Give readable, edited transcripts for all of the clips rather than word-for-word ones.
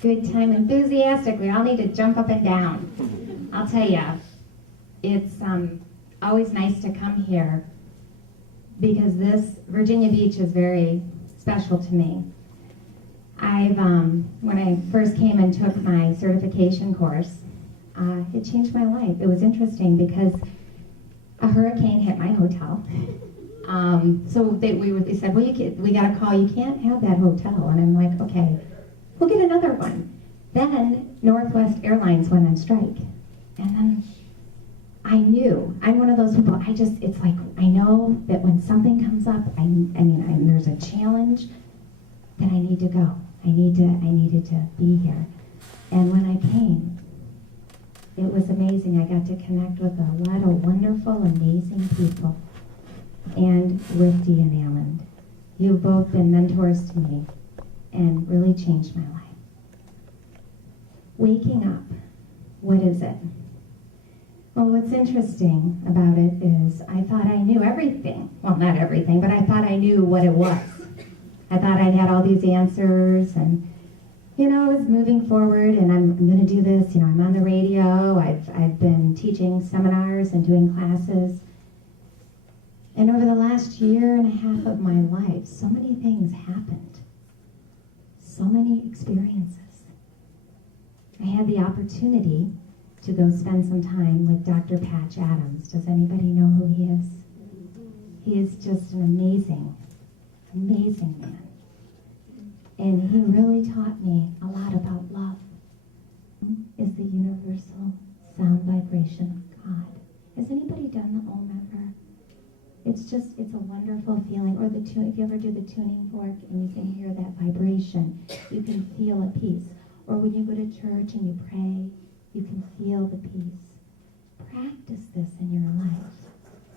Good time, enthusiastic. We all need to jump up and down. I'll tell you, it's always nice to come here because this Virginia Beach is very special to me. When I first came and took my certification course, it changed my life. It was interesting because a hurricane hit my hotel. So they said, well, we got a call, you can't have that hotel. And I'm like, okay, we'll get another one. Then Northwest Airlines went on strike. And then I knew, I'm one of those people, it's like, I know that when something comes up, there's a challenge, then I need to go. I needed to be here. And when I came, it was amazing. I got to connect with a lot of wonderful, amazing people. And with Dee and Alan. You've both been mentors to me and really changed my life. Waking up, what is it? Well, what's interesting about it is I thought I knew everything. Well, not everything, but I thought I knew what it was. I thought I had all these answers and, I was moving forward and I'm going to do this. I'm on the radio. I've been teaching seminars and doing classes. And over the last year and a half of my life, so many things happened. So many experiences. I had the opportunity to go spend some time with Dr. Patch Adams. Does anybody know who he is? He is just an amazing, amazing man. And he really taught me a lot about love. Is the universal sound vibration of God. Has anybody done the Om ever? It's a wonderful feeling. Or if you ever do the tuning fork and you can hear that vibration, you can feel a peace. Or when you go to church and you pray, you can feel the peace. Practice this in your life.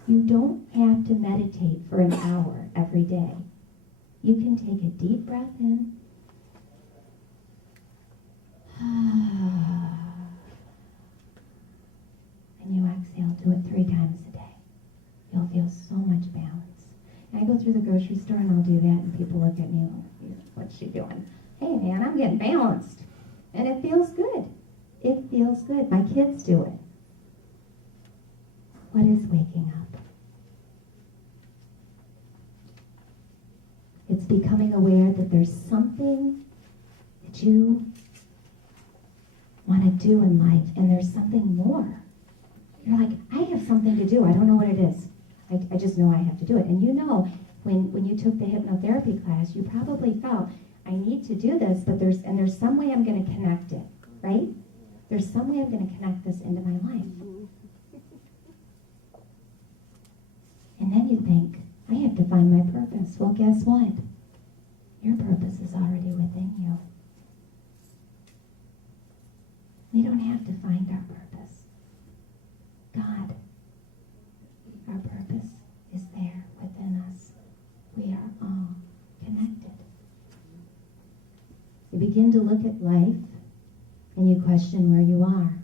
You don't have to meditate for an hour every day. You can take a deep breath in. And you exhale. Do it 3 times a day. You'll feel so much balance. And I go through the grocery store and I'll do that and people look at me like, what's she doing? Hey man, I'm getting balanced. And it feels good. It feels good. My kids do it. What is waking up? It's becoming aware that there's something that you want to do in life, and there's something more. You're like, I have something to do. I don't know what it is. I just know I have to do it. And when you took the hypnotherapy class, you probably felt, I need to do this, but there's some way I'm going to connect it, right? There's some way I'm going to connect this into my life. And then you think, I have to find my purpose. Well, guess what? Your purpose is already within you. We don't have to find our purpose. God, our purpose is there within us. We are all connected. You begin to look at life and you question where you are.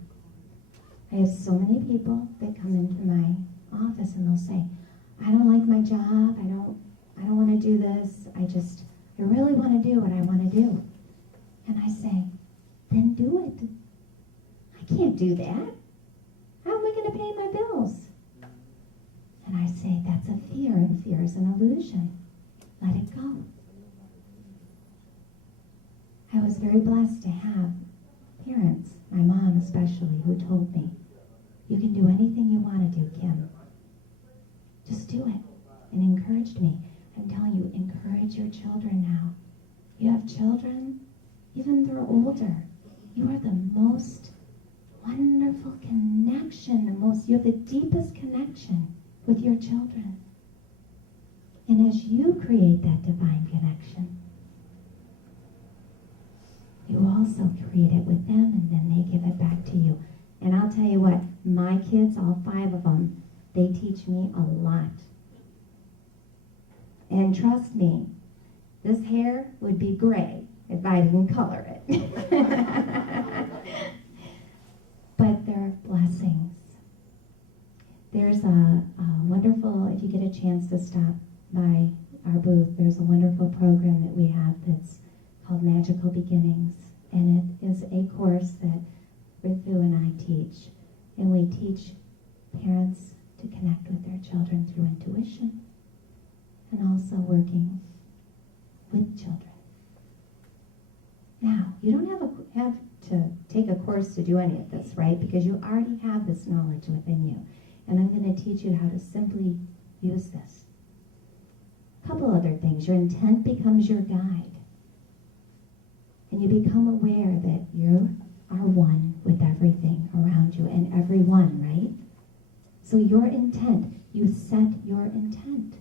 I have so many people that come into my office and they'll say, I don't like my job, I don't want to do this, I really want to do what I want to do. And I say, then do it. I can't do that. How am I going to pay my bills? And I say, that's a fear, and fear is an illusion. Let it go. I was very blessed to have parents, my mom especially, who told me, you can do anything you want to do, Kim. Just do it. And encouraged me. I'm telling you, encourage your children now. You have children, even they're older. You are the most wonderful connection, you have the deepest connection with your children. And as you create that divine connection, you also create it with them, and then they give it back to you. And I'll tell you what, my kids, all 5 of them, they teach me a lot. And trust me, this hair would be gray if I didn't color it. But they're blessings. There's a wonderful, if you get a chance to stop by our booth, there's a wonderful program that we have that's called Magical Beginnings. And it is a course that Ritu and I teach. And we teach parents to connect with their children through intuition and also working with children. Now, you don't have to take a course to do any of this, right? Because you already have this knowledge within you. And I'm going to teach you how to simply use this. A couple other things. Your intent becomes your guide. And you become aware that you are one with everything around you and everyone, right? So your intent, you set your intent.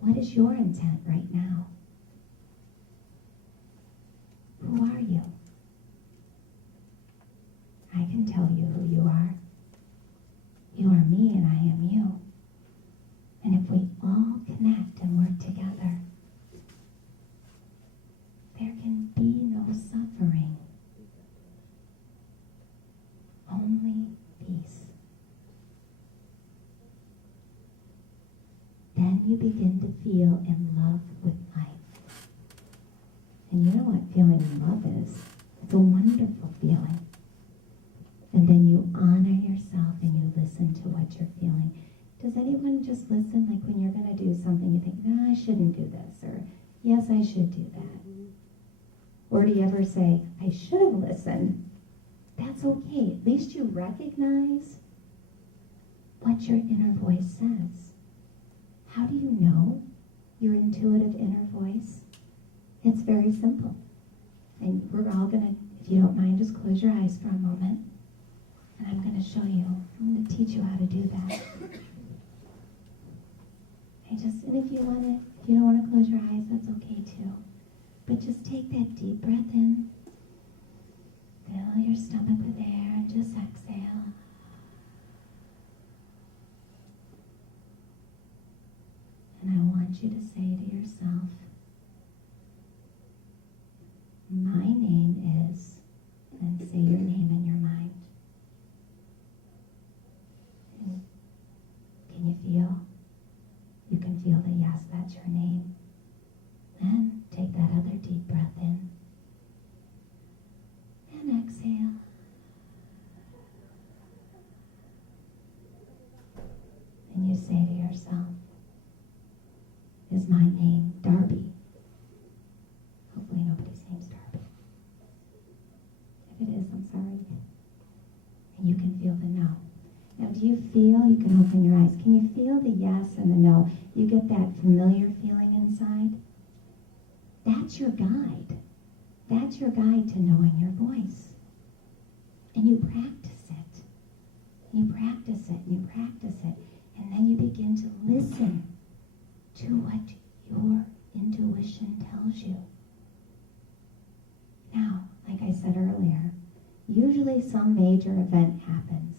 What is your intent right now? Who are you? I can tell you who you are. You are me and I am you. And if we all connect and work together, there can be no suffering. Only peace. Then you begin to feel in love with life. And you know what feeling in love is? It's a wonderful feeling. And then you honor yourself and you listen to what you're feeling. Does anyone just listen? Like when you're going to do something, you think, no, I shouldn't do this, or yes, I should do that. Or do you ever say, I should have listened? That's okay. At least you recognize what your inner voice says. How do you know your intuitive inner voice? It's very simple. And we're all going to, if you don't mind, just close your eyes for a moment. And I'm going to show you. I'm going to teach you how to do that. And if you don't want to close your eyes, that's okay too. But just take that deep breath in. Fill your stomach with air and just exhale. And I want you to say to yourself, my name is, and say your name in your mind. And can you feel? You can feel the yes, that's your name. Then take that other deep breath in. And exhale. And you say to yourself, is my name Darby? Hopefully nobody's name's Darby. If it is, I'm sorry. And you can feel the no. Now, do you feel, you can open your eyes, can you feel the yes and the no? You get that familiar feeling inside? That's your guide. That's your guide to knowing your voice. And you practice it. You practice it, and you practice it. And then you begin to listen to what your intuition tells you. Now, like I said earlier, usually some major event happens.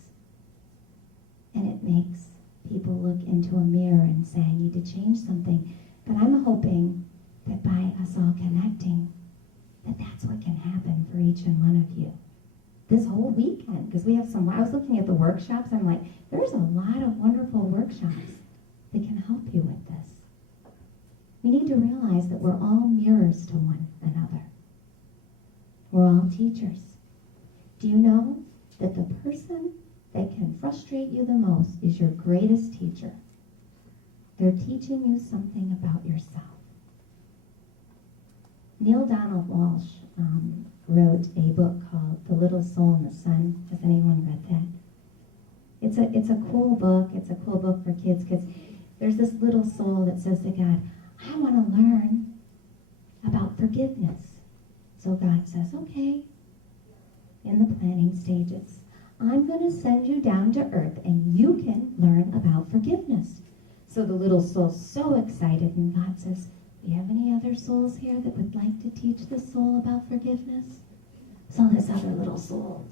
And it makes people look into a mirror and say, I need to change something. But I'm hoping that by us all connecting, that that's what can happen for each and one of you. This whole weekend, because we have some, I was looking at the workshops, I'm like, there's a lot of wonderful workshops that can help you with this. We need to realize that we're all mirrors to one another. We're all teachers. Do you know that the person that can frustrate you the most is your greatest teacher? They're teaching you something about yourself. Neil Donald Walsh wrote a book called The Little Soul in the Sun. Has anyone read that? It's a cool book. It's a cool book for kids because there's this little soul that says to God, I want to learn about forgiveness. So God says, okay, in the planning stages, I'm going to send you down to earth and you can learn about forgiveness. So the little soul's so excited, and God says, do you have any other souls here that would like to teach this soul about forgiveness? So this other little soul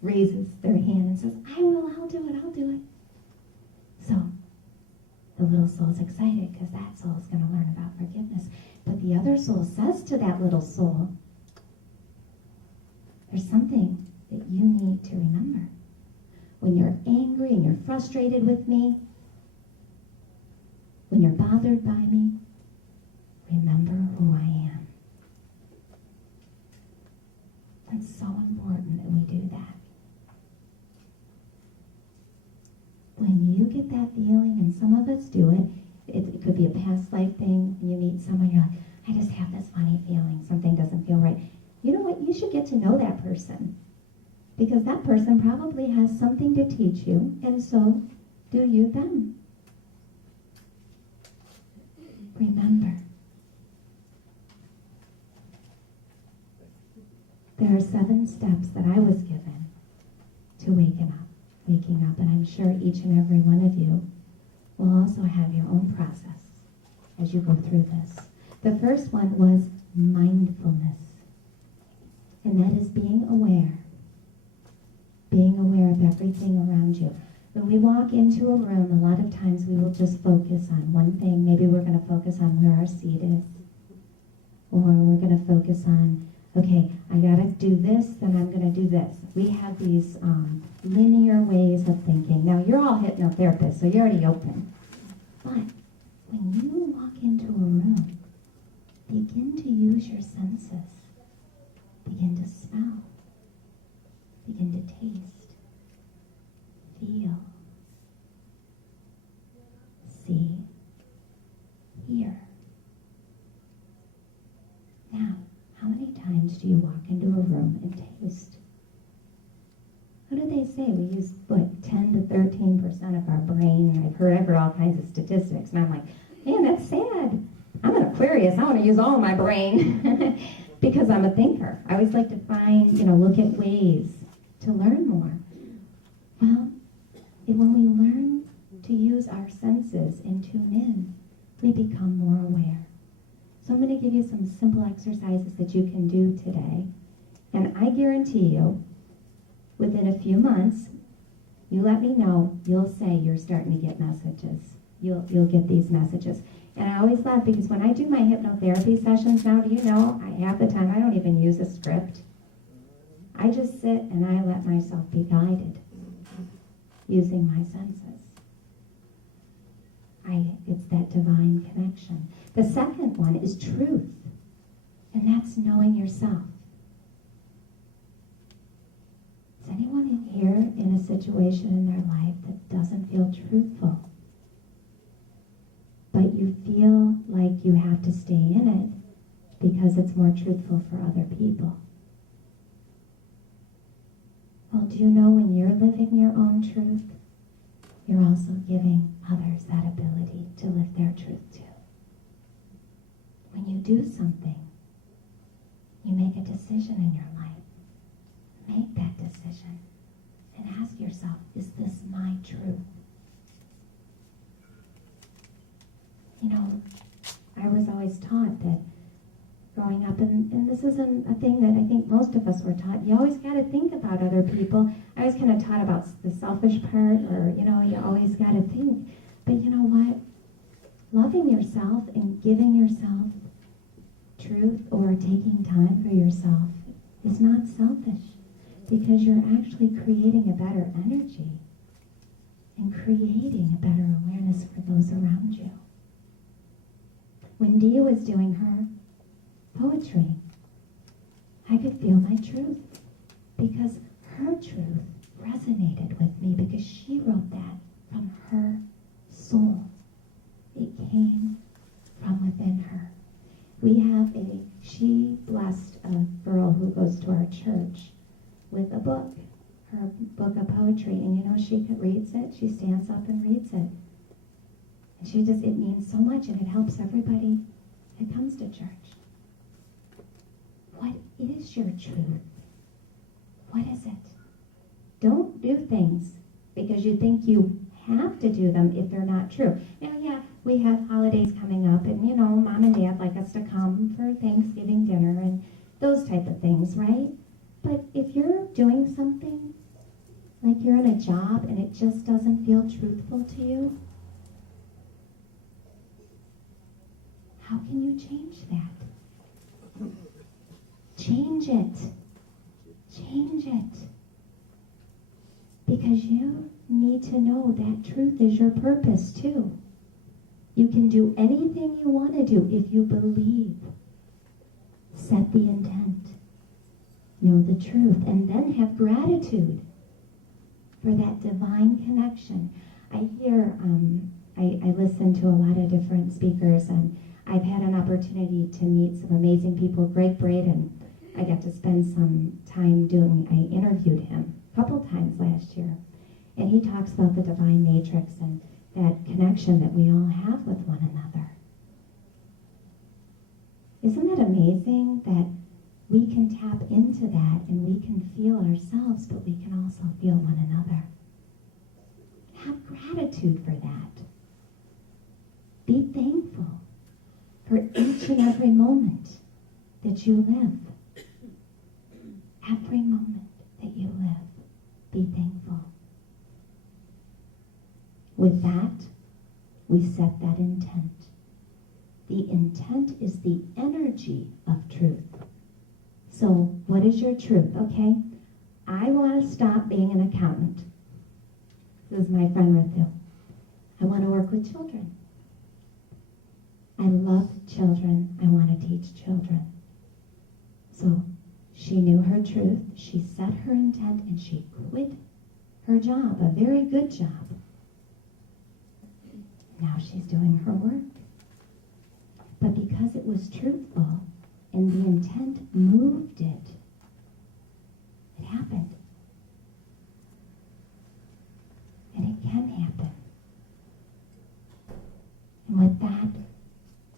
raises their hand and says, I will, I'll do it. So the little soul's excited because that soul's going to learn about forgiveness. But the other soul says to that little soul, there's something that you need to remember. When you're angry and you're frustrated with me, when you're bothered by me, remember who I am. let's do it. It could be a past life thing, and you meet someone, you're like, I just have this funny feeling, something doesn't feel right. You know what, you should get to know that person, because that person probably has something to teach you, and so do you them. Remember, there are 7 steps that I was given to waking up, and I'm sure each and every one of you will also have your own process as you go through this. The first one was mindfulness, and that is being aware of everything around you. When we walk into a room, a lot of times we will just focus on one thing. Maybe we're going to focus on where our seat is, or we're going to focus on, okay, I got to do this, then I'm going to do this. We have these linear ways of thinking. Now, you're all hypnotherapists, so you're already open. But when you walk into a room, begin to use your senses. Begin to smell. Begin to taste. Feel. See. Hear. Now, how many times do you walk into a room and taste? What do they say? We use like 10 to 13% of our brain. I've heard all kinds of statistics, and I'm like, man, that's sad. I'm an Aquarius. I want to use all my brain because I'm a thinker. I always like to find, look at ways to learn more. Well, when we learn to use our senses and tune in, we become more aware. So I'm going to give you some simple exercises that you can do today. And I guarantee you, within a few months, you let me know, you'll say you're starting to get messages. You'll get these messages. And I always laugh because when I do my hypnotherapy sessions now, do you know, half the time I don't even use a script. I just sit and I let myself be guided using my senses. It's that divine connection. The second one is truth, and that's knowing yourself. Is anyone here in a situation in their life that doesn't feel truthful? But you feel like you have to stay in it because it's more truthful for other people. Well, do you know when you're living your own truth, you're also giving others that ability to live their truth too. When you do something, you make a decision in your life. Make that decision and ask yourself, is this my truth? I was always taught that growing up, and this isn't a thing that I think most of us were taught, you always got to think about other people. I was kind of taught about the selfish part, or, you always got to think. But you know what? Loving yourself and giving yourself truth or taking time for yourself is not selfish, because you're actually creating a better energy and creating a better awareness for those around you. When Dee was doing her poetry, I could feel my truth, because her truth resonated with me, because she wrote that from her soul. It came from within her. She blessed a girl who goes to our church with a book, her book of poetry, and she reads it, she stands up and reads it. And it means so much, and it helps everybody that comes to church. What is your truth? What is it? Don't do things because you think you have to do them if they're not true. Now, yeah, we have holidays coming up, and Mom and Dad like us to come for Thanksgiving dinner and those type of things, right? But if you're doing something, like you're in a job and it just doesn't feel truthful to you, how can you change that? Change it. Change it. Because you need to know that truth is your purpose too. You can do anything you want to do if you believe. Set the intent. Know the truth. And then have gratitude for that divine connection. I hear I listen to a lot of different speakers, and I've had an opportunity to meet some amazing people. Greg Braden, I got to spend some time I interviewed him a couple times last year. And he talks about the divine matrix and that connection that we all have with one another. Isn't it amazing that we can tap into that and we can feel ourselves, but we can also feel one another? Have gratitude for that. Be thankful for each and every moment that you live. Every moment that you live, be thankful. With that, we set that intent. The intent is the energy of truth. So, what is your truth? Okay, I want to stop being an accountant. This is my friend Rithu. I want to work with children. I love children. I want to teach children. So, she knew her truth. She set her intent and she quit her job, a very good job. Now she's doing her work. But because it was truthful and the intent moved it, it happened. And it can happen. And with that,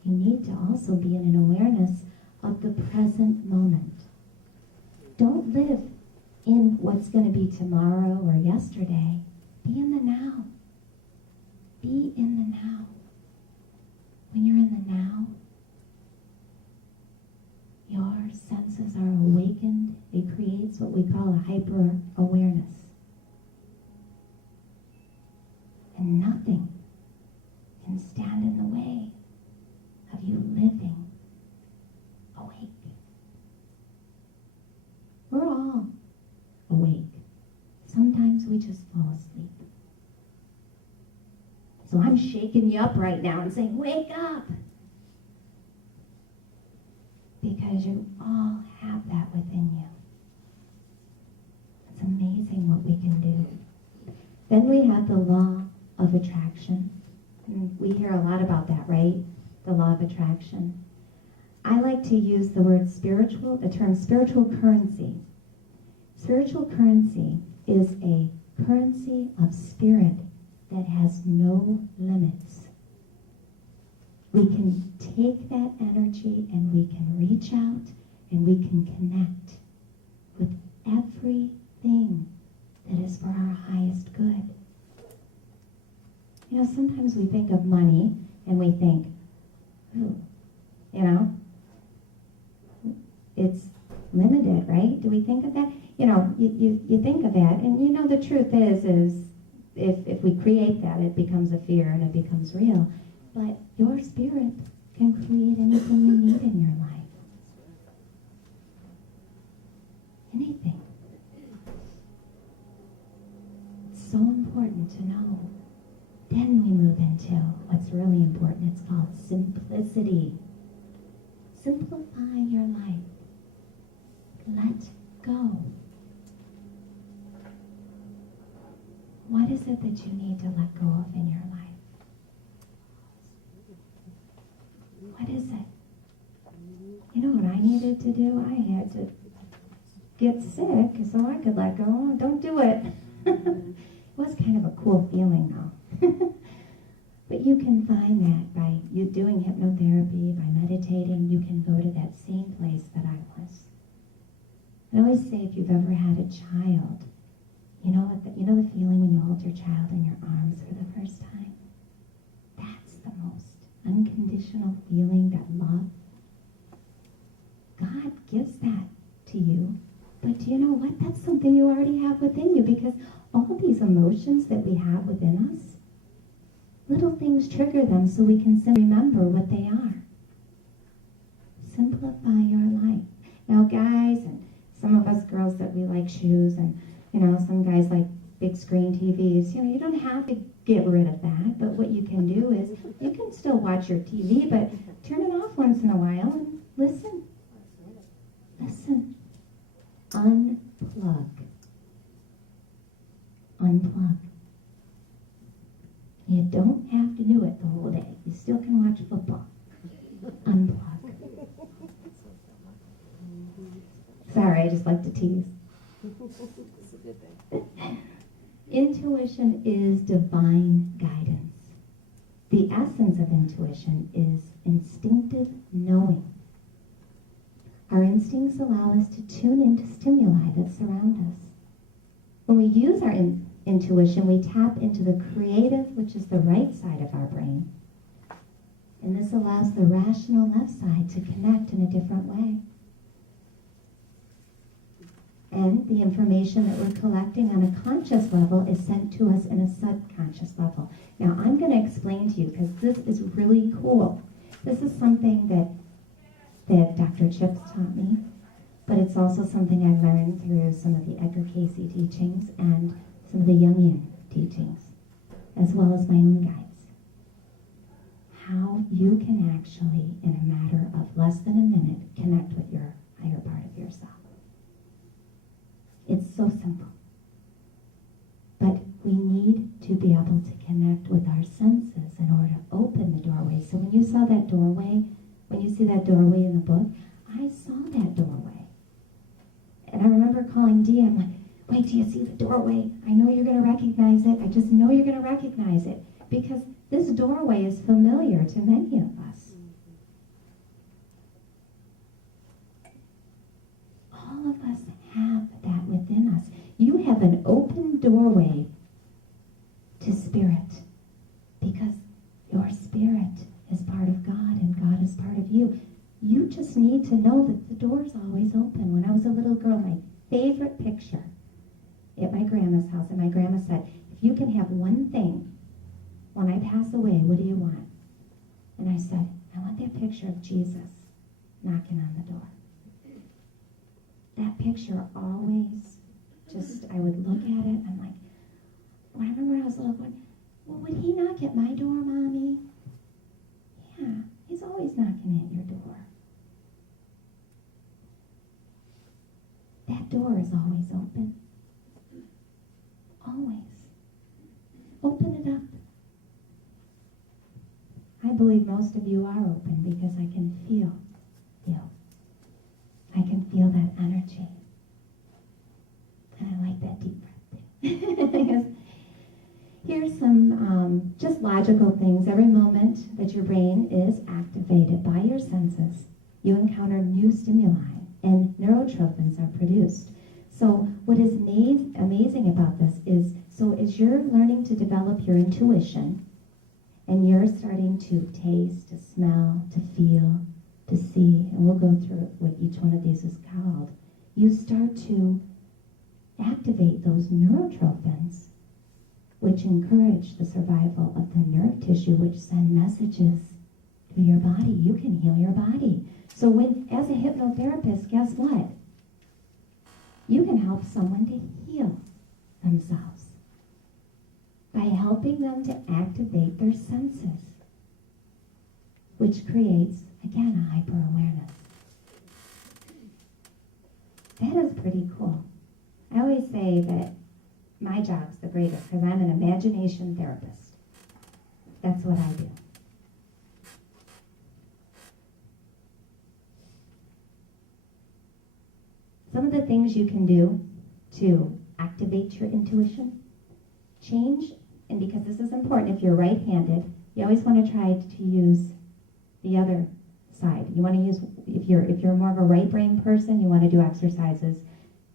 you need to also be in an awareness of the present moment. Don't live in what's going to be tomorrow or yesterday. Be in the now. Be in the now. When you're in the now, your senses are awakened. It creates what we call a hyper-awareness. And nothing can stand in the way of you living awake. We're all awake. Sometimes we just fall asleep. So I'm shaking you up right now and saying, wake up! Because you all have that within you. It's amazing what we can do. Then we have the law of attraction. And we hear a lot about that, right? The law of attraction. I like to use the word spiritual, the term spiritual currency. Spiritual currency is a currency of spirit that has no limits. We can take that energy and we can reach out and we can connect with everything that is for our highest good. You know, sometimes we think of money and we think, ooh, you know, it's limited, right? Do we think of that? You know, you think of that, and you know the truth is if we create that, it becomes a fear and it becomes real. But your spirit can create anything you need in your life. Anything. It's so important to know. Then we move into what's really important. It's called simplicity. Simplify your life. Let go. What is it that you need to let go of in your life? What is it? You know what I needed to do? I had to get sick so I could let go. Oh, don't do it. It was kind of a cool feeling though. But you can find that by you doing hypnotherapy, by meditating, you can go to that same place that I was. I always say if you've ever had a child, you know the feeling when you hold your child in your arms for the first time? That's the most unconditional feeling, that love. God gives that to you. But do you know what? That's something you already have within you, because all these emotions that we have within us, little things trigger them so we can simply remember what they are. Simplify your life. Now guys, and some of us girls that we like shoes, and you know, some guys like big screen TVs, you know, you don't have to get rid of that, but what you can do is you can still watch your TV, but turn it off once in a while and listen. Listen. Unplug. Unplug. You don't have to do watch football. Unplug. Sorry, I just like to tease. Intuition is divine guidance. The essence of intuition is instinctive knowing. Our instincts allow us to tune into stimuli that surround us. When we use our intuition, we tap into the creative, which is the right side of our brain. And this allows the rational left side to connect in a different way. And the information that we're collecting on a conscious level is sent to us in a subconscious level. Now, I'm going to explain to you because this is really cool. This is something that Dr. Chips taught me, but it's also something I learned through some of the Edgar Cayce teachings and some of the Jungian teachings, as well as my own guides. How you can actually, in a matter of less than a minute, connect with your higher part of yourself. It's so simple. But we need to be able to connect with our senses in order to open the doorway. So when you saw that doorway, when you see that doorway in the book, I saw that doorway. And I remember calling Dee, I'm like, wait, do you see the doorway? I know you're going to recognize it. I just know you're going to recognize it. Because this doorway is familiar to many of us. All of us have that within us. You have an open doorway to spirit because your spirit is part of God and God is part of you. You just need to know that the door's always open. When I was a little girl, my favorite picture at my grandma's house, and my grandma said, if you can have one thing when I pass away, what do you want? And I said, I want that picture of Jesus knocking on the door. That picture always just, I would look at it, I'm like, well, I remember when I was little going, well, would he knock at my door, Mommy? Yeah, he's always knocking at your door. That door is always open. Always. Open it up. I believe most of you are open because I can feel you. I can feel that energy. And I like that deep breath thing. Here's some just logical things. Every moment that your brain is activated by your senses, you encounter new stimuli and neurotrophins are produced. So what is amazing about this is, so as you're learning to develop your intuition and you're starting to taste, to smell, to feel, to see, and we'll go through what each one of these is called, you start to activate those neurotrophins, which encourage the survival of the nerve tissue, which send messages to your body. You can heal your body. So when, as a hypnotherapist, guess what? You can help someone to heal themselves by helping them to activate their senses, which creates, again, a hyper-awareness. That is pretty cool. I always say that my job's the greatest because I'm an imagination therapist. That's what I do. Some of the things you can do to activate your intuition, change, and because this is important, if you're right-handed, you always want to try to use the other side. You want to use, if you're more of a right brain person, you want to do exercises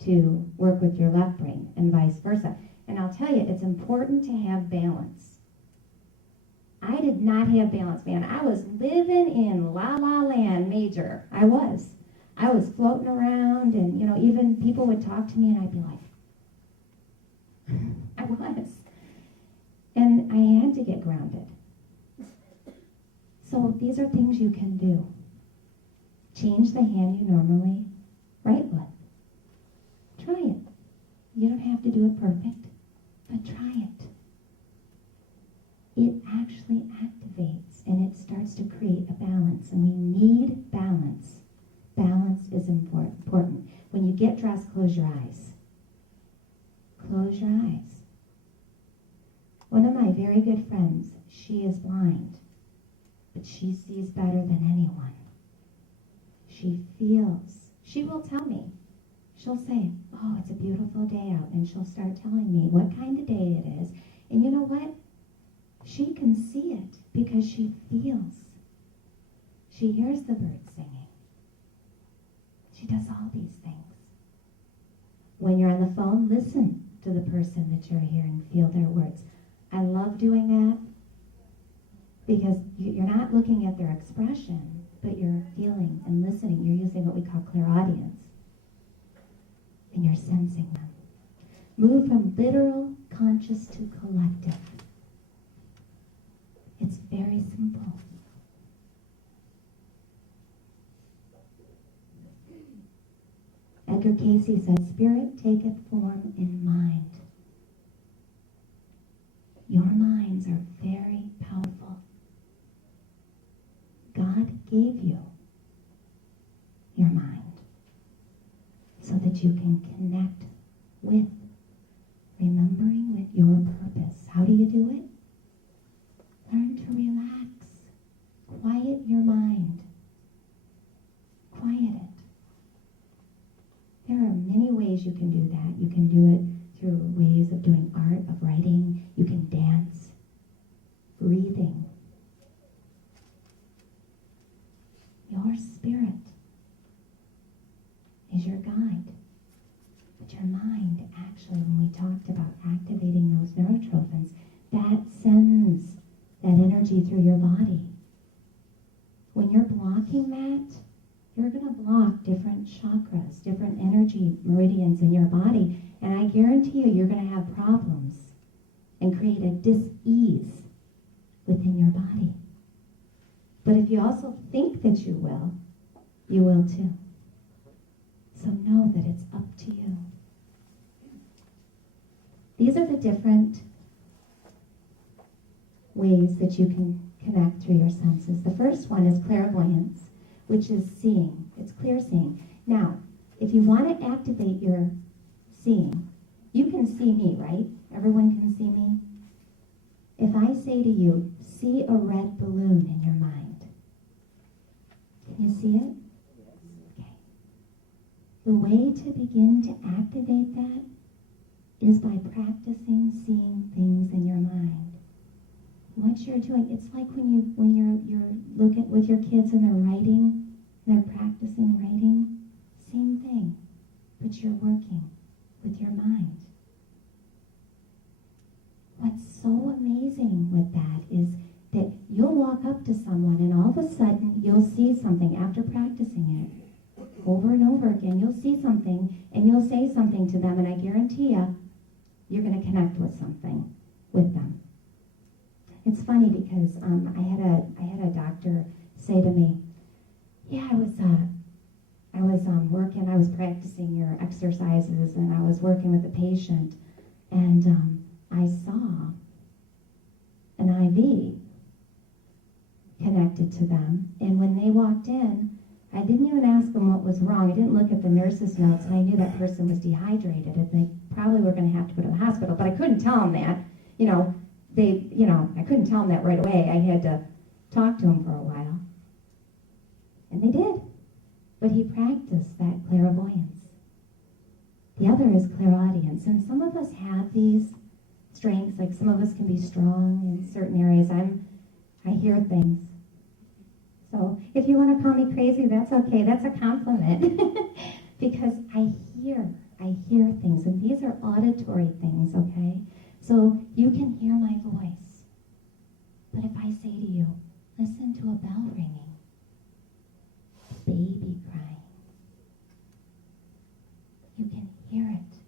to work with your left brain and vice versa. And I'll tell you, it's important to have balance. I did not have balance, man. I was living in la-la land major. I was floating around, and even people would talk to me and I'd be like, I was. And I had to get grounded. So these are things you can do. Change the hand you normally write with. Try it. You don't have to do it perfect, but try it. It actually activates and it starts to create a balance, and we need balance. Balance is important. When you get dressed, close your eyes. Close your eyes. One of my very good friends, she is blind. but she sees better than anyone. She feels. She will tell me. She'll say, oh, it's a beautiful day out, and she'll start telling me what kind of day it is. And you know what? She can see it because she feels. She hears the birds singing. She does all these things. When you're on the phone, listen to the person that you're hearing, feel their words. I love doing that because you're not looking at their expression, but you're feeling and listening. You're using what we call clairaudience. And you're sensing them. Move from literal conscious to collective. It's very simple. Edgar Casey said, spirit taketh form in mind. Your minds are very powerful. God gave you your mind so that you can connect with, remembering with your purpose. How do you do it? Learn to relax. Quiet your mind. Quiet it. There are many ways you can do that. You can do it through ways of doing art, of writing. You can dance, breathing. Your spirit is your guide. But your mind, actually, when we talked about activating those neurotrophins, that sends that energy through your body. When you're blocking that, you're going to block different chakras, different energy meridians in your body, and I guarantee you're going to have problems and create a dis-ease within your body. But if you also think that you will too. So know that it's up to you. These are the different ways that you can connect through your senses. The first one is clairvoyance, which is seeing. It's clear seeing. Now, if you want to activate your seeing, you can see me, right? Everyone can see me? If I say to you, see a red balloon in your mind, can you see it? Okay. The way to begin to activate that is by practicing seeing things in your mind. What you're doing, it's like when you're looking with your kids and they're writing, they're practicing writing, same thing, but you're working with your mind. What's so amazing with that is that you'll walk up to someone and all of a sudden you'll see something after practicing it over and over again. You'll see something and you'll say something to them, and I guarantee you're going to connect with something with them. It's funny because I had a doctor say to me, yeah, I was working, I was practicing your exercises, and I was working with a patient, and I saw an IV connected to them, and when they walked in, I didn't even ask them what was wrong. I didn't look at the nurse's notes, and I knew that person was dehydrated, and they probably were going to have to go to the hospital, but I couldn't tell them that. I couldn't tell them that right away. I had to talk to them for a while. And they did. But he practiced that clairvoyance. The other is clairaudience. And some of us have these strengths, like some of us can be strong in certain areas. I hear things. So if you want to call me crazy, that's okay. That's a compliment. Because I hear things. And these are auditory things, okay? So you can hear my voice. But if I say to you, listen to a bell ringing, a baby crying, you can hear it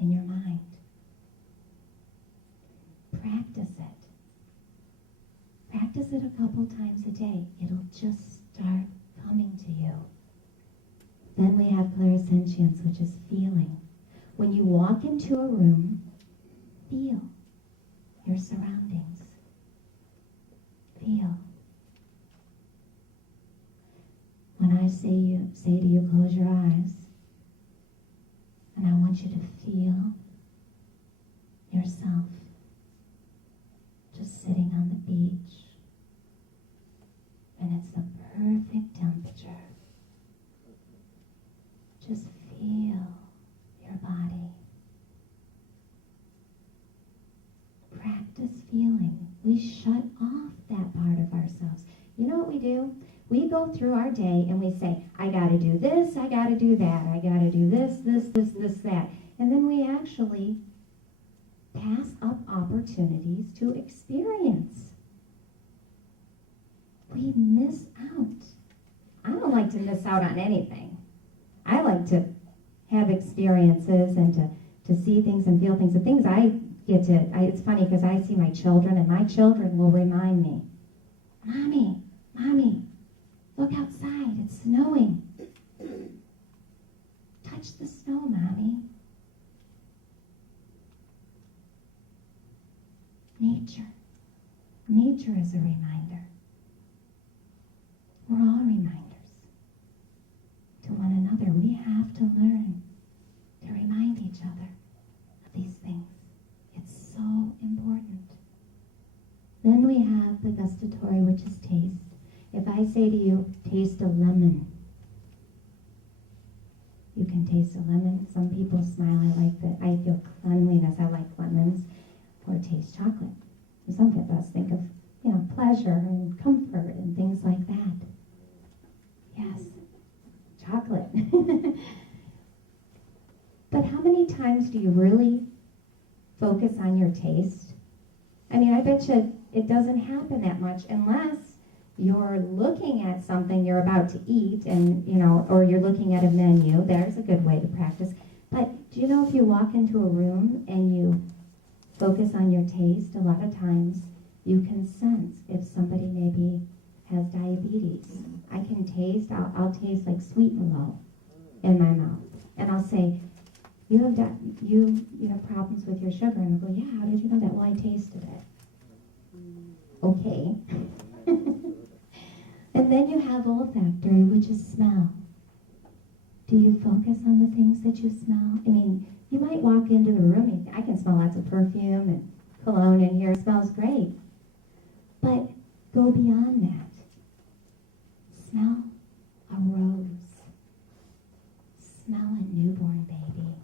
in your mind. Practice it. Practice it a couple times a day. It'll just start coming to you. Then we have clairsentience, which is feeling. When you walk into a room, feel your surroundings. Feel. When I say to you, close your eyes, and I want you to feel yourself just sitting on the beach, and it's the perfect temperature. Just feel your body. Practice feeling. We shut off that part of ourselves. You know what we do? We go through our day and we say, I got to do this, I got to do that, I got to do this, that. And then we actually pass up opportunities to experience. We miss out. I don't like to miss out on anything. I like to have experiences and to see things and feel things. The things I get to, it's funny because I see my children, and my children will remind me, Mommy, look outside, it's snowing. Touch the snow, Mommy. Nature is a reminder. We're all reminders to one another. We have to learn to remind each other of these things. It's so important. Then we have the gustatory, which is taste. If I say to you, taste a lemon, you can taste a lemon. Some people smile. I feel cleanliness. I like lemons. Or taste chocolate. Some of us think of, pleasure and comfort and things like that. Yes, chocolate. But how many times do you really focus on your taste? I mean, I bet you it doesn't happen that much unless you're looking at something you're about to eat and, or you're looking at a menu. There's a good way to practice. But do you know if you walk into a room and you focus on your taste, a lot of times you can sense if somebody maybe has diabetes. I can taste, I'll taste like sweet and low in my mouth. And I'll say, you have problems with your sugar. And I'll go, yeah, how did you know that? Well, I tasted it. Okay. And then you have olfactory, which is smell. Do you focus on the things that you smell? I mean, you might walk into the room and I can smell lots of perfume and cologne in here. It smells great. But go beyond that. Smell a rose. Smell a newborn baby.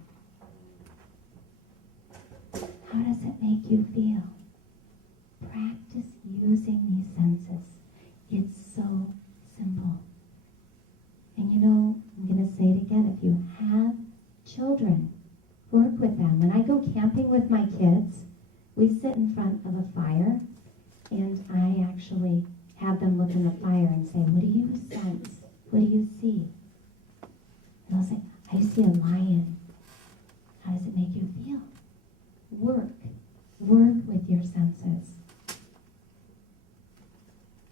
How does it make you feel? Practice using these senses. It's so simple. And I'm going to say it again. If you have children, work with them. When I go camping with my kids, we sit in front of a fire, and I actually have them look in the fire and say, what do you sense? What do you see? And they'll say, I see a lion. How does it make you feel? Work with your senses.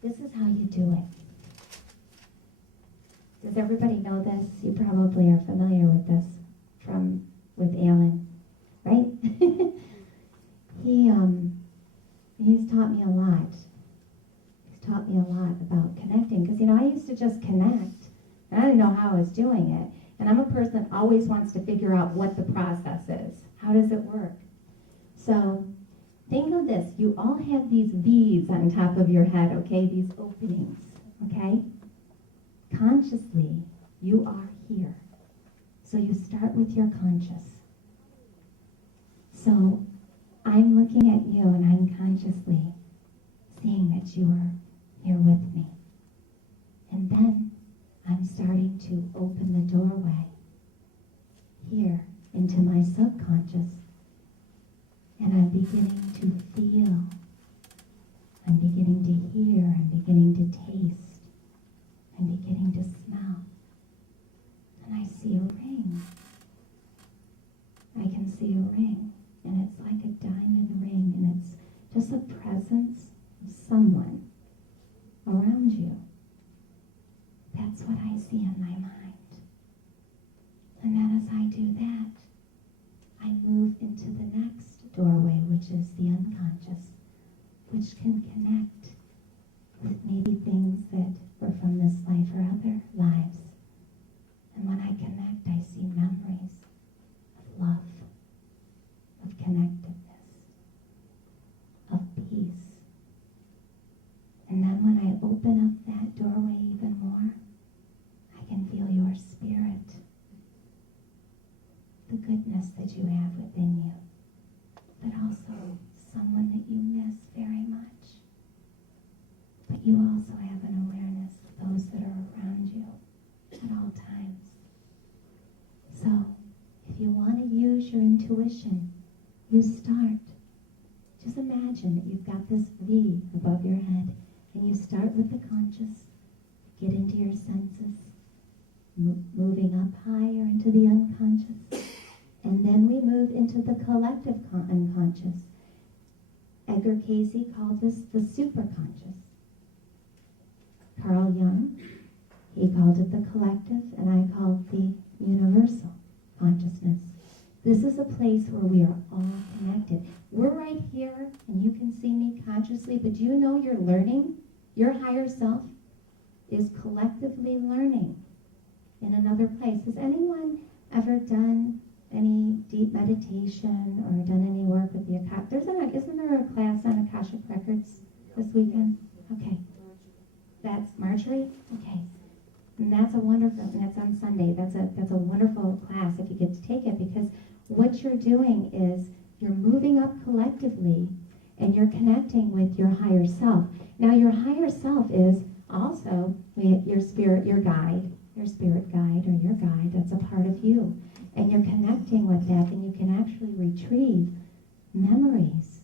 This is how you do it. Does everybody know this? You probably are familiar with this with Alan, right? He's taught me a lot. He's taught me a lot about connecting, because I used to just connect, and I didn't know how I was doing it. And I'm a person that always wants to figure out what the process is. How does it work? So think of this. You all have these V's on top of your head, okay? These openings, okay? Consciously, you are here. So you start with your conscious. So I'm looking at you and I'm consciously seeing that you are here with me. And then I'm starting to open the doorway here into my subconscious. And I'm beginning to feel. I'm beginning to hear. I'm beginning to taste. I'm beginning to smell. And I see a ring. I can see a ring. And it's like a diamond ring. And it's just a presence of someone around you. That's what I see in my mind. And then as I do that, I move into the next doorway, which is the unconscious, which can connect with maybe things that were from this life or other lives. And when I connect, I see memories of love, of connectedness, of peace. And then when I open up that doorway, awareness that you have within you, but also someone that you miss very much. But you also have an awareness of those that are around you at all times. So, if you want to use your intuition, you start. Just imagine that you've got this V above your head, and you start with the conscious, get into your senses, moving up higher into the unconscious, and then we move into the collective unconscious. Edgar Cayce called this the superconscious. Carl Jung, he called it the collective, and I called the universal consciousness. This is a place where we are all connected. We're right here, and you can see me consciously, but do you know you're learning? Your higher self is collectively learning in another place. Has anyone ever done any deep meditation or done any work with the Akashic? Isn't there a class on Akashic Records this weekend? Okay. That's Marjorie? Okay. And that's a wonderful, and that's on Sunday. That's a wonderful class if you get to take it, because what you're doing is you're moving up collectively and you're connecting with your higher self. Now your higher self is also your spirit, your guide, your spirit guide or your guide. That's a part of you. And you're connecting with that, and you can actually retrieve memories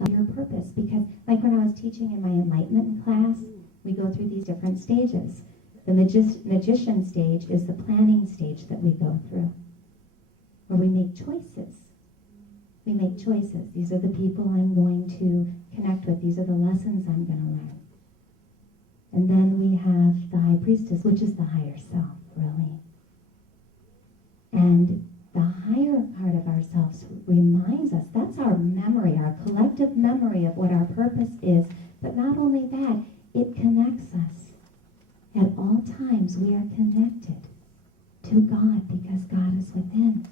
of your purpose. Because like when I was teaching in my enlightenment class, we go through these different stages. The magician stage is the planning stage that we go through, where we make choices. We make choices. These are the people I'm going to connect with. These are the lessons I'm going to learn. And then we have the high priestess, which is the higher self, really. And the higher part of ourselves reminds us, that's our memory, our collective memory of what our purpose is. But not only that, it connects us. At all times, we are connected to God because God is within.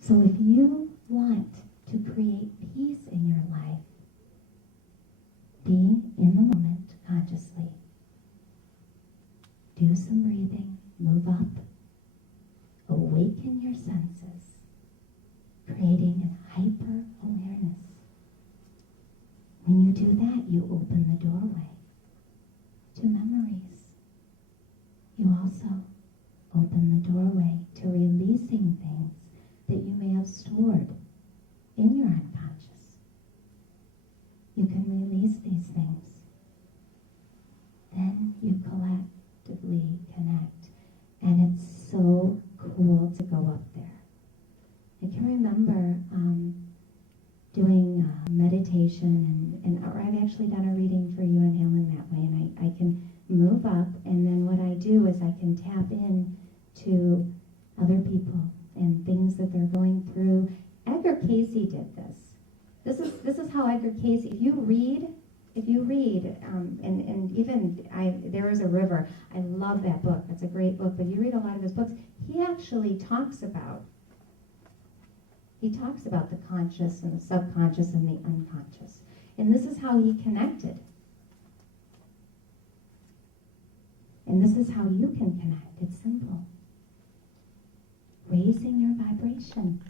So if you want to create peace in your life, be in the moment consciously. Do some breathing, move up, awaken your senses, creating an hyper-awareness. When you do that, you open the doorway to memories. You also open the doorway to releasing things that you may have stored in your unconscious. You can release these things. Then you collectively connect. And it's so cool to go up there. I can remember doing meditation, or I've actually done a reading for you and Helen that way, and I can move up, and then what I do is I can tap in to other people and things that they're going through. Edgar Cayce did this. This is how Edgar Cayce, if you read, and even There Is a River, I love that book. That's a great book, but you read a lot of his books, he actually talks about the conscious and the subconscious and the unconscious. And this is how he connected. And this is how you can connect. It's simple. Raising your vibration.